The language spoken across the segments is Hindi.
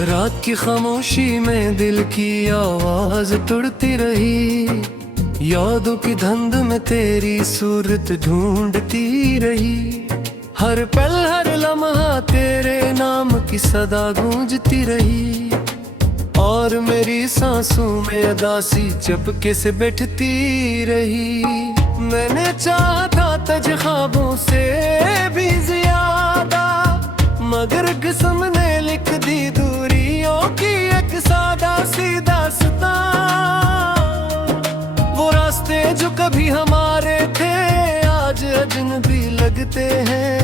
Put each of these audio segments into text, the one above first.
रात की खामोशी में दिल की आवाज टूटती रही, यादों की धुंध में तेरी सूरत ढूंढती रही। हर पल हर लम्हा तेरे नाम की सदा गूंजती रही, और मेरी सांसों में अदासी चपके से बैठती रही। मैंने चाहा था तुझ ख्वाबों से भी ज्यादा, मगर किस्म ने लिख दी दूरियों की एक सादा सी दास्तां। वो रास्ते जो कभी हमारे थे आज अजनबी लगते हैं,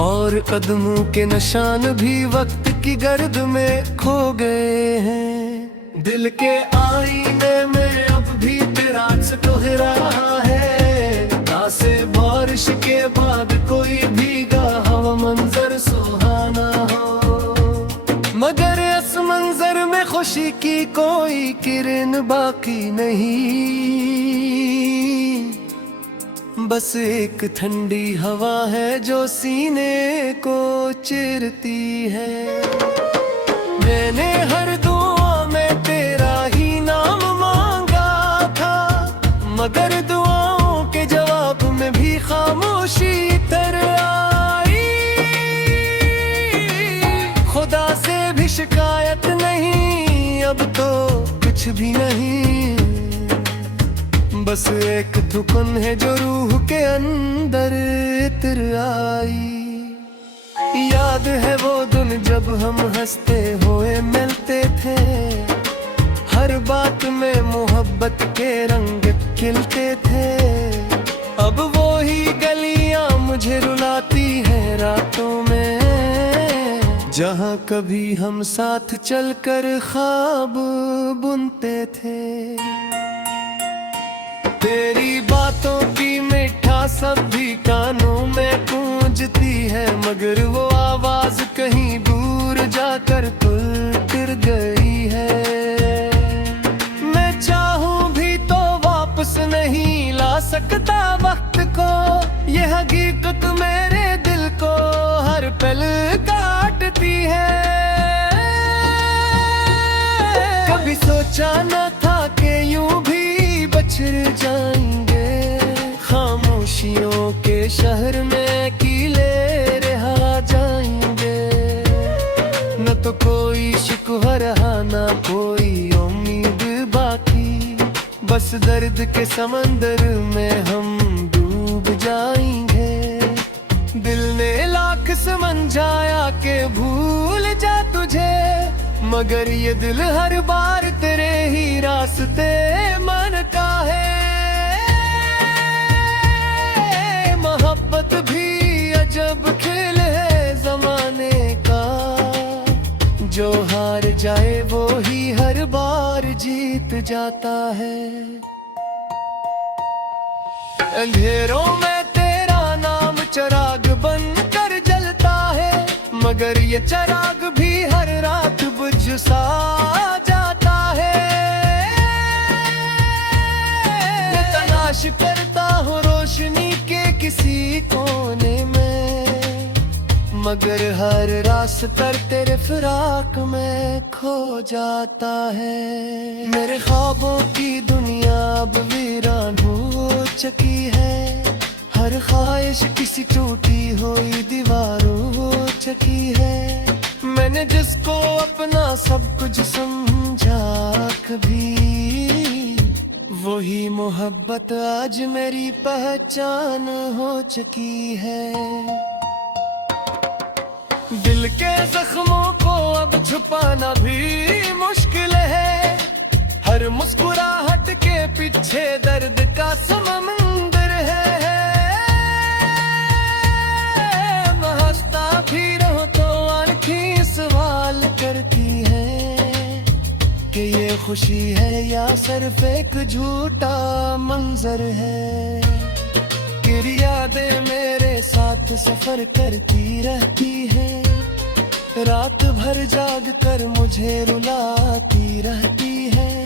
और कदमों के निशान भी वक्त की गर्द में खो गए हैं। दिल के आईने में अब भी तेरा अक्स दोहरा है, तासे बारिश के बाद कोई भीगा हवा मंजर सुहाना हो, मगर इस मंजर में खुशी की कोई किरण बाकी नहीं। बस एक ठंडी हवा है जो सीने को चिरती है। मैंने हर दुआ में तेरा ही नाम मांगा था, मगर दुआओं के जवाब में भी खामोशी तर आई। खुदा से भी शिकायत नहीं, अब तो कुछ भी नहीं, बस एक धुकन है जो रूह के अंदर इतर आई। याद है वो दिन जब हम हंसते हुए मिलते थे, हर बात में मोहब्बत के रंग खिलते थे। अब वो ही गलियां मुझे रुलाती हैं रातों में, जहां कभी हम साथ चलकर ख्वाब बुनते थे। तेरी बातों की मिठास अब भी कानों में गूंजती है, मगर वो आवाज कहीं दूर जाकर फिर गई है। मैं चाहूं भी तो वापस नहीं ला सकता वक्त को, ये हकीकत मेरे दिल को हर पल काटती है। कभी सोचा न था कि यूं भी बिछड़ जाएंगे, खामोशियों के शहर में कीले रहा जाएंगे। न तो कोई शिकवा रहा न कोई उम्मीद बाकी, बस दर्द के समंदर में हम डूब जाएंगे। दिल ने लाख समझाया के भूल जा तुझे, मगर ये दिल हर बार तेरे ही रास्ते मनता है। मोहब्बत भी अजब खेल है जमाने का, जो हार जाए वो ही हर बार जीत जाता है। अंधेरों में तेरा नाम चिराग बनकर जलता है, मगर ये चिराग भी हर रात बुझ सा जाता है। तलाश करता हूँ रोशनी के किसी कोने में, मगर हर रास्ता तेरे फिराक में खो जाता है। मेरे ख्वाबों की दुनिया अब वीरान हो चुकी है, हर ख्वाहिश किसी टूटी हुई दीवारों हो चुकी है। मैंने जिसको अपना सब कुछ समझा कभी, वही मोहब्बत आज मेरी पहचान हो चुकी है। दिल के जख्मों को अब छुपाना भी मुश्किल है, हर मुस्कुराहट के पीछे दर्द का समंदर है। हंसता भी रहो तो आंखें सवाल करती हैं कि ये खुशी है या सिर्फ एक झूठा मंजर है। तेरी यादें मेरे साथ सफर करती रहती है, रात भर जाग कर मुझे रुलाती रहती है।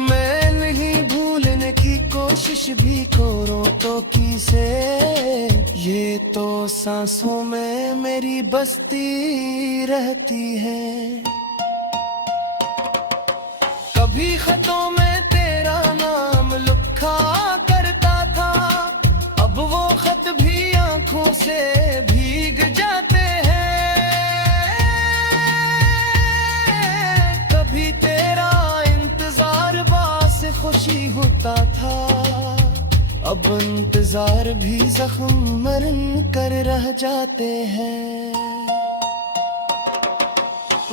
मैं नहीं भूलने की कोशिश भी करो तो की से, ये तो सांसों में मेरी बसती रहती है। कभी खतों में तेरा नाम लिखा करता था, अब वो खत भी आंखों से भीग जाते हैं। कभी तेरा इंतजार बास खुशी होता था, अब इंतजार भी जख्म मरन कर रह जाते हैं।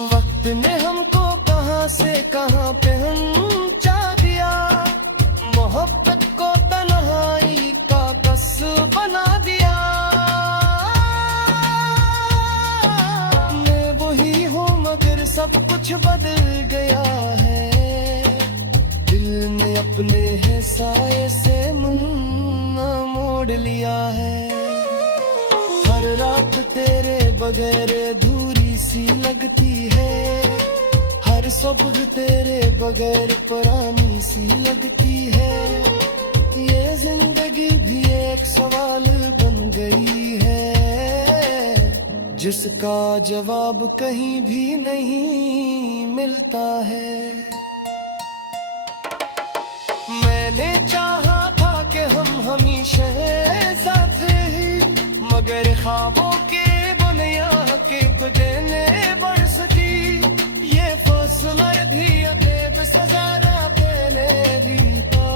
वक्त ने हमको कहां से कहां पहुंचा दिया, मोहब्बत को तन्हाई का बस बना दिया। मैं वही हूँ मगर सब कुछ बदल गया है, दिल ने अपने है साए से मुन्ना मोड़ लिया है। हर रात तेरे बगैर अधूरी सी लगती है, हर सुबह तेरे बगैर पुरानी सी लगती है। ये जिंदगी भी एक सवाल बन गई है, जिसका जवाब कहीं भी नहीं मिलता है। मैंने चाहा था कि हम हमेशा साथ ही, मगर ख्वाबों के बुनियाद के बदले बढ़ सकी। ये फासला भी अकेब सजा ना पहले भी था,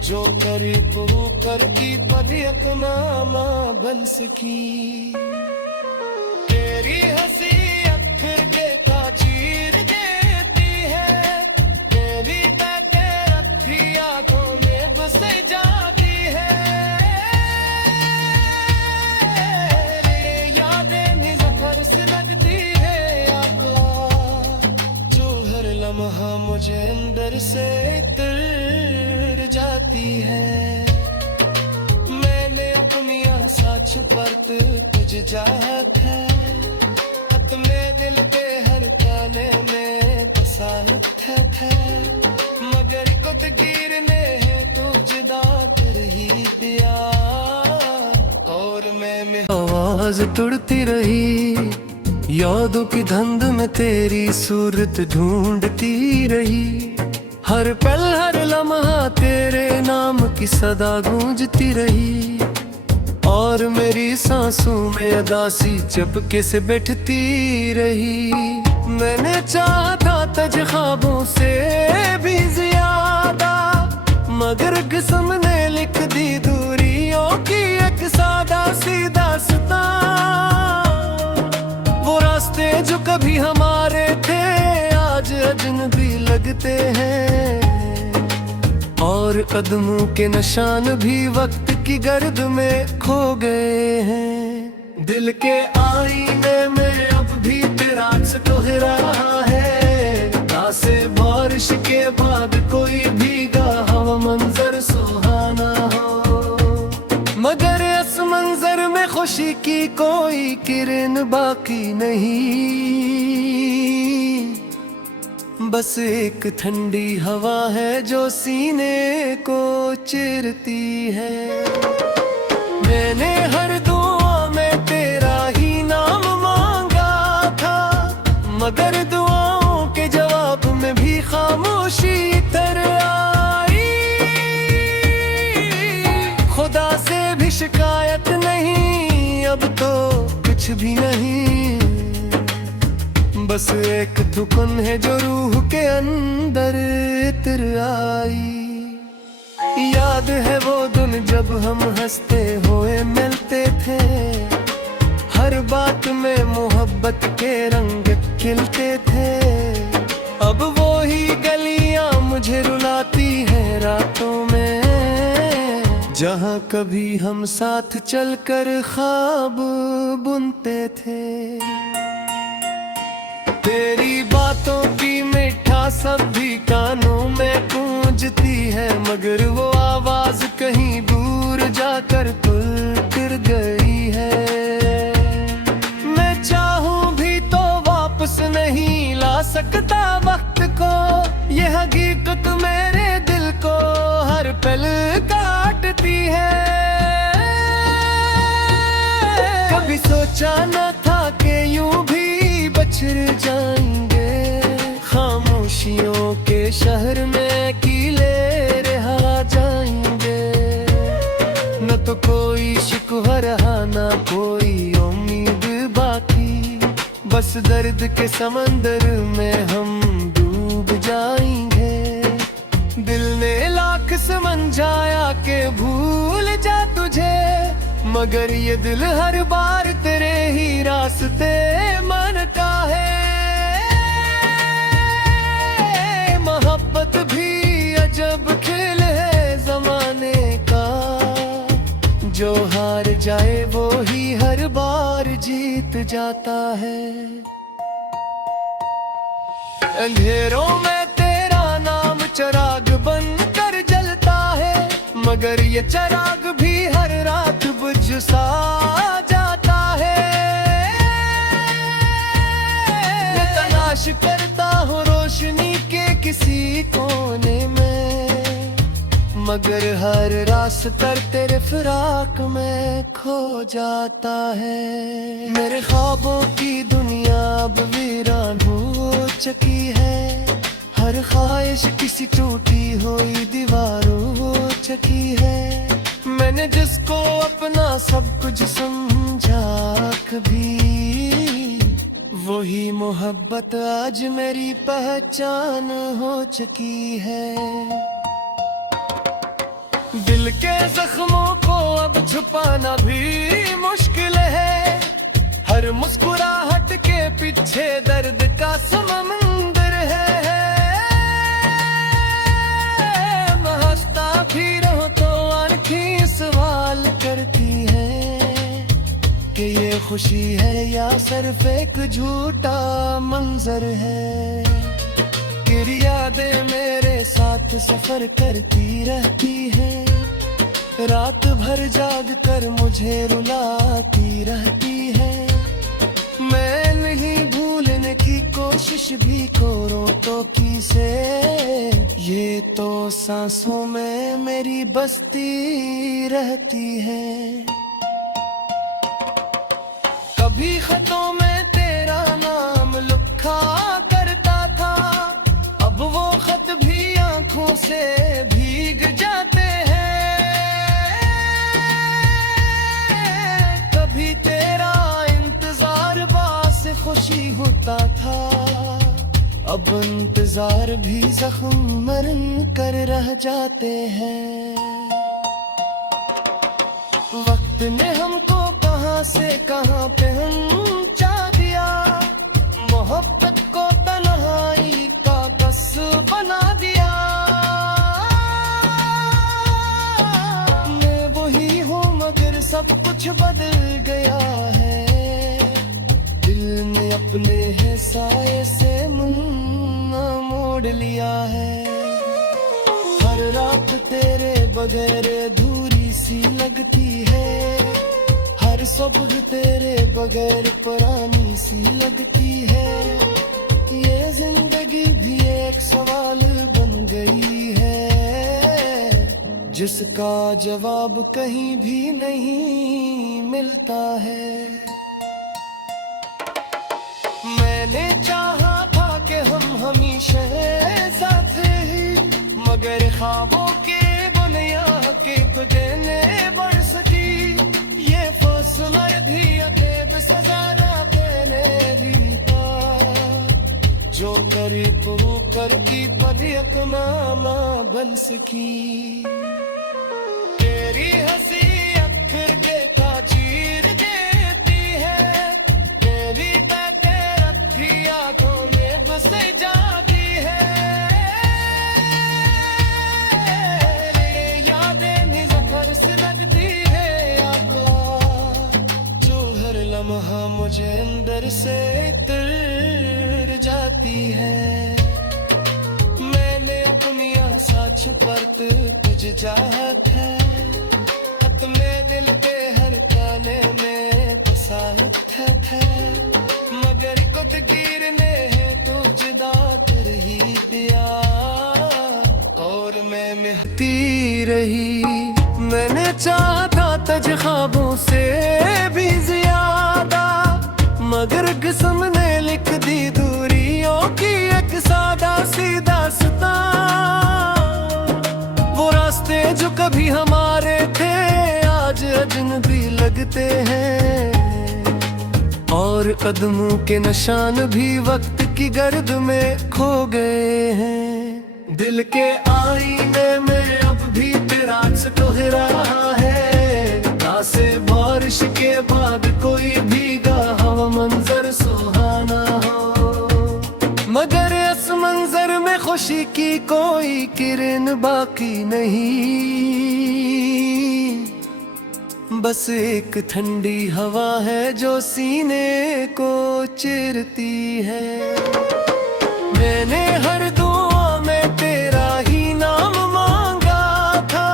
जो करीब वो करती पर यकनामा बन सकी। तेरी हंसी अब फिर देखा चीर देती है, तेरी आंखों में बसे जाती है। यादें भी जफर से लगती है आपका, जो हर लम्हा मुझे अंदर से तर जाती है। मैंने अपनी आशा छुपात तुझ चाहत है, अपने दिल पे हर ताने में बसात है, मगर कुत गिरने है तो जुदा कर ही दिया। और मैं आवाज तुड़ती रही, यादों की धुंध में तेरी सूरत ढूंढती रही। हर पल हर लम्हा तेरे नाम की सदा गूंजती रही, और मेरी सांसों में अदासी चपके से बैठती रही। मैंने चाहा था तुझ ख्वाबों से भी ज्यादा, मगर किस्म ने लिख दी दूरियों की एक सादा सी दास्तां। वो रास्ते जो कभी हमारे थे आज अजनबी लगते हैं, और कदमों के निशान भी वक्त की गर्द में खो गए हैं। दिल के आईने में अब भी तेरा अक्स दोहरा है, से बारिश के बाद कोई भीगा हवा मंजर सुहाना हो, मगर इस मंजर में खुशी की कोई किरण बाकी नहीं। बस एक ठंडी हवा है जो सीने को चिरती है। मैंने हर दुआ में तेरा ही नाम मांगा था, मगर दुआओं के जवाब में भी खामोशी तर आई। खुदा से भी शिकायत नहीं, अब तो कुछ भी नहीं, बस एक धुकन है जो रूह के अंदर इतर आई। याद है वो दिन जब हम हंसते हुए मिलते थे, हर बात में मोहब्बत के रंग खिलते थे। अब वो ही गलियां मुझे रुलाती है रातों में, जहां कभी हम साथ चलकर ख्वाब बुनते थे। तेरी बातों की मिठास सब भी कानों में गूंजती है, मगर वो आवाज कहीं दूर जाकर फिर गई है। मैं चाहूं भी तो वापस नहीं ला सकता वक्त को, ये हकीकत मेरे दिल को हर पल काटती है। सोचा न था कि यूं भी बछड़ जाएंगे। खामोशियों के शहर में कीले रहा जाएंगे। न तो कोई शिकवा रहा न कोई उम्मीद बाकी, बस दर्द के समंदर में हम डूब जाएंगे। दिल ने लाख समझाया के भूल जा तुझे, मगर ये दिल हर बार तेरे ही रास्ते मनता है। मोहब्बत भी अजब खेल है जमाने का, जो हार जाए वो ही हर बार जीत जाता है। अंधेरों में तेरा नाम चिराग बनकर जलता है, मगर ये चिराग भी हर रात बुझ सा जाता है। मैं तलाश करता हूँ रोशनी के किसी कोने में, मगर हर रास्ता तेरे फिराक में खो जाता है। मेरे ख्वाबों की दुनिया अब वीरान हो चुकी है, हर ख्वाहिश किसी टूटी हुई दीवारों हो चुकी है। मैंने जिसको अपना सब कुछ समझा कभी, वही मोहब्बत आज मेरी पहचान हो चुकी है। दिल के जख्मों को अब छुपाना भी मुश्किल है, हर मुस्कुराहट के पीछे दर्द का समंदर है। मैं हंसता भी रहूं तो आंखें सवाल करती है कि ये खुशी है या सिर्फ एक झूठा मंजर है। तेरी यादें मेरे साथ सफर करती रहती है, रात भर जाग कर मुझे रुलाती रहती है। मैं नहीं भूलने की कोशिश भी करूं तो किसे, ये तो सांसों में मेरी बसती रहती है। कभी खतों में तेरा नाम लिखा करता था, अब वो खत भी आंखों से भीग जाते हैं। कभी तेरा इंतजार बास खुशी होता था, अब इंतजार भी जख्म मरन कर रह जाते हैं। वक्त ने हमको कहां से कहां पहुंचा दिया, मोहब्बत को तन्हाई का बस बना दिया। मैं वही हूँ मगर सब कुछ बदल गया है, दिल ने अपने है साए से मुंह मोड़ लिया है। हर रात तेरे बगैर अधूरी सी लगती है, हर सुबह तेरे बगैर पुरानी सी लगती है। ये जिंदगी भी एक सवाल बन गई है, जिसका जवाब कहीं भी नहीं मिलता है। मैंने चाहा था कि हम हमेशा साथ ही, मगर ख्वाबों के बुनियाद के देने बढ़ सकी। ये फासला भी अकेब सजा ना देने दी बात, जो करीब वो करती पर एक नामा बन सकी। तेरी हंसी अब फिर देखा चीर देती है, तेरी बातें रखी आंखों में बस जाती है। यादें भी जफर से लगती है जो हर लम्हा मुझे अंदर से तर जाती है। मैंने अपनी आशा छुपात तुझे चाहत है, अपने दिल के हर काने में बसात है। मगर कुतगीर ने है तू जुदा कर ही दिया, और मैं महती रही। मैंने चाहा था तुझ ख्वाबों से भी ज्यादा, अजनबी लगते हैं, और कदमों के निशान भी वक्त की गर्द में खो गए हैं। दिल के आईने में अब भी तेरा अक्स दोहरा रहा है, से बारिश के बाद कोई भीगा हवा मंजर सुहाना हो, मगर इस मंजर में खुशी की कोई किरण बाकी नहीं। बस एक ठंडी हवा है जो सीने को चिरती है। मैंने हर दुआ में तेरा ही नाम मांगा था,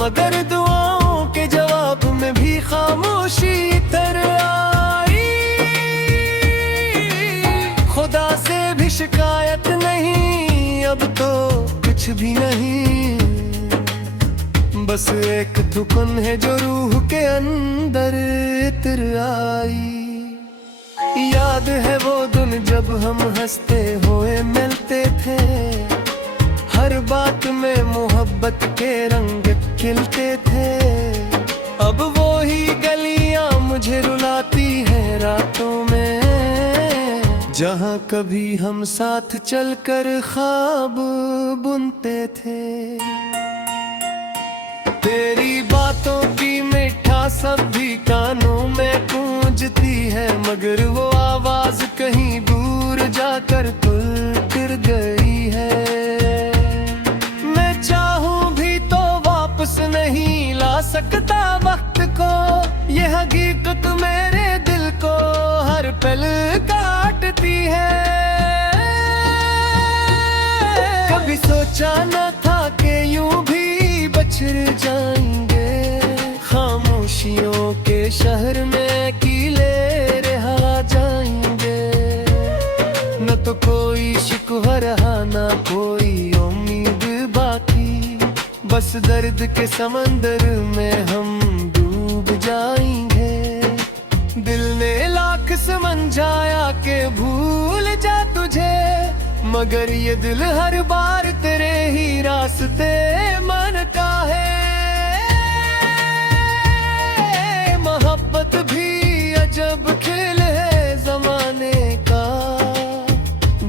मगर दुआओं के जवाब में भी खामोशी तर आई। खुदा से भी शिकायत नहीं, अब तो कुछ भी नहीं, बस एक थुकन है जो रूह के अंदर इतर आई। याद है वो दिन जब हम हंसते हुए मिलते थे, हर बात में मोहब्बत के रंग खिलते थे। अब वो ही गलियां मुझे रुलाती है रातों में, जहां कभी हम साथ चलकर ख्वाब बुनते थे। तेरी बातों की मिठास सब भी कानों में गूंजती है, मगर वो आवाज कहीं दूर जाकर फिर गई है। मैं चाहूं भी तो वापस नहीं ला सकता वक्त को, ये हकीकत मेरे दिल को हर पल काटती है। कभी सोचा न था कि यूं भी बछड़ जाएंगे, खामोशियों के शहर में कीले रहा जाएंगे। न तो कोई शिकवा रहा न कोई उम्मीद बाकी, बस दर्द के समंदर में हम डूब जाएंगे। दिल ने लाख समझाया के भूल जा तुझे, मगर ये दिल हर बार तेरे ही रास्ते मनता है। मोहब्बत भी अजब खेल है जमाने का,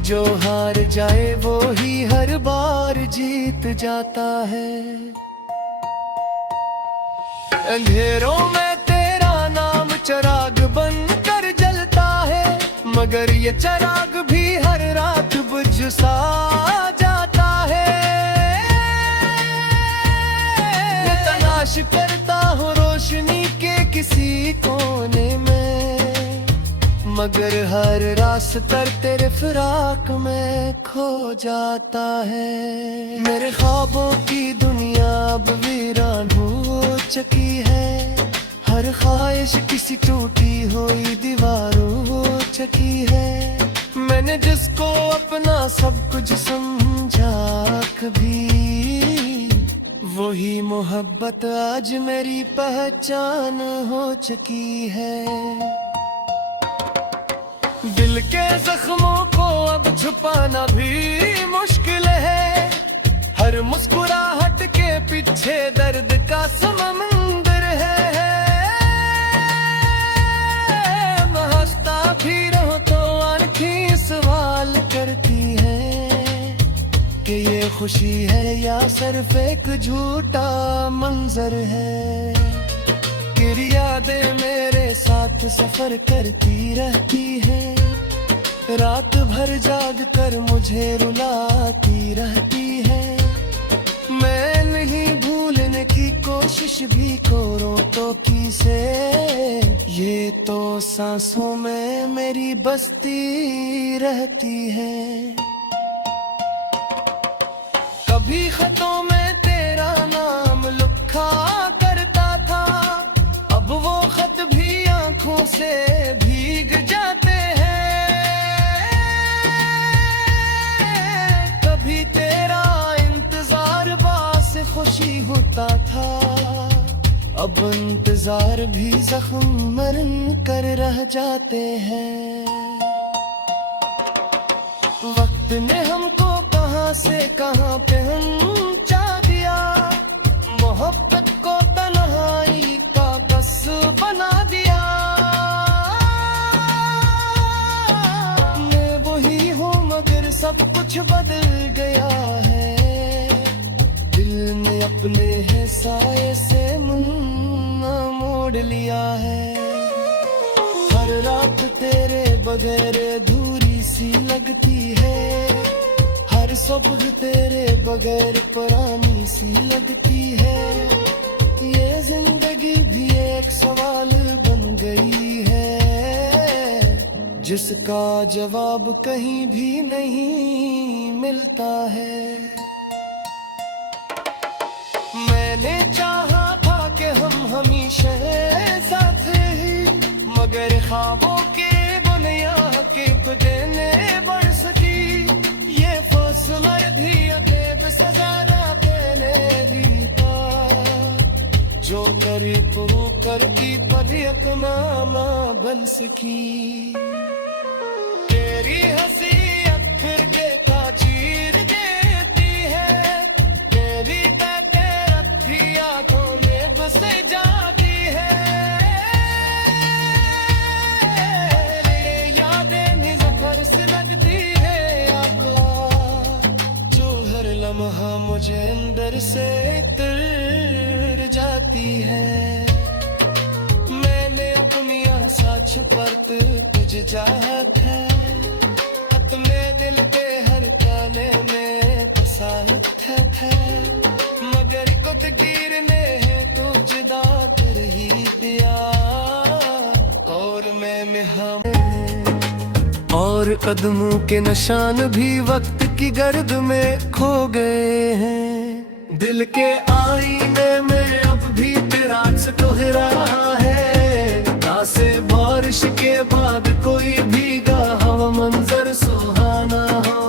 जो हार जाए वो ही हर बार जीत जाता है। अंधेरों में तेरा नाम चिराग बन कर जलता है, मगर ये चिराग भी हर रात बुझ सा जाता है। मैं तलाश करता हूँ रोशनी के किसी कोने में, मगर हर रास्ता तेरे फिराक में खो जाता है। मेरे ख्वाबों की दुनिया अब वीरान हो चुकी है, हर ख्वाहिश किसी टूटी हुई दीवारों हो चुकी है। मैंने जिसको अपना सब कुछ समझा कभी, वही मोहब्बत आज मेरी पहचान हो चुकी है। दिल के जख्मों को अब छुपाना भी मुश्किल है, हर मुस्कुराहट के पीछे दर्द का समंदर है। मैं हंसता भी रहूं तो आंखें सवाल करती है कि ये खुशी है या सिर्फ एक झूठा मंजर है। फिर यादें मेरे साथ सफर करती रहती है, रात भर जाग कर मुझे रुलाती रहती है। मैं नहीं भूलने की कोशिश भी करूं तो किसे, ये तो सांसों में मेरी बसती रहती है। कभी खतों में तेरा नाम लिखा करता था, अब वो खत भी आंखों से भीग जाते हैं। कभी तेरा इंतजार बास खुशी होता था, अब इंतजार भी जख्म मरन कर रह जाते हैं। वक्त ने हमको कहां से कहां पहुंचा दिया, मोहब्बत को तन्हाई का मोड़ लिया है। हर रात तेरे बगैर अधूरी सी लगती है, हर सुबह तेरे बगैर पुरानी सी लगती है। ये जिंदगी भी एक सवाल बन गई है, जिसका जवाब कहीं भी नहीं मिलता है। मैंने चाहा था कि हम हमेशा साथ ही, मगर ख्वाबों के बुनियाद के देने बढ़ सकी। ये फासला भी अकेब सजा ना देने दीता, जो करी तो करती पर यकनामा बन सकी। तेरी हंसी अब फिर देखा चीर देती है, तेरी बातें रखी आंखों में बस जाती है। यादें भी जफर से लगती है आपका, जो हर लम्हा मुझे अंदर से तर जाती है। मैंने अपनी आशा छुपात तुझे चाहत है, अपने दिल के हर ताने में बसात है। मगर कुतगीर ने है तो जुदा कर ही दिया, और मैं हम और कदमों के निशान भी वक्त की गर्द में खो गए हैं। दिल के आईने में अब भी तेरा अक्स दोहरा है, से बारिश के बाद कोई भीगा हवा मंजर सुहाना हो।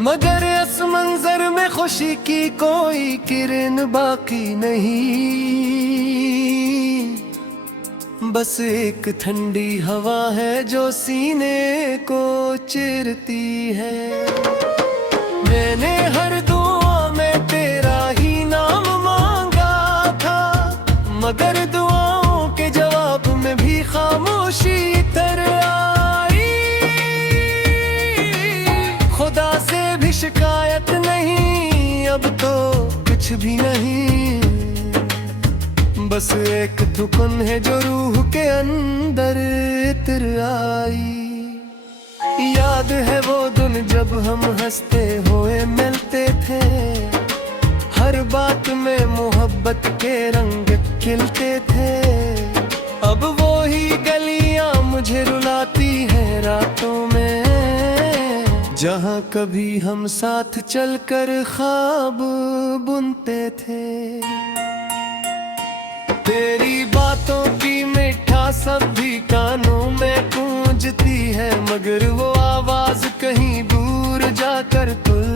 मगर इस मंजर में खुशी की कोई किरण बाकी नहीं, बस एक ठंडी हवा है जो सीने को चिरती है। मैंने हर दुआ में तेरा ही नाम मांगा था, मगर दुआओं के जवाब में भी खामोशी तर आई। खुदा से भी शिकायत नहीं, अब तो कुछ भी नहीं, बस एक थुकन है जो रूह के अंदर इतर आई। याद है वो दिन जब हम हंसते हुए मिलते थे, हर बात में मोहब्बत के रंग खिलते थे। अब वो ही गलियां मुझे रुलाती हैं रातों में, जहां कभी हम साथ चलकर ख्वाब बुनते थे। तेरी बातों की मिठास सब भी कानों में गूंजती है, मगर वो आवाज कहीं दूर जाकर तुल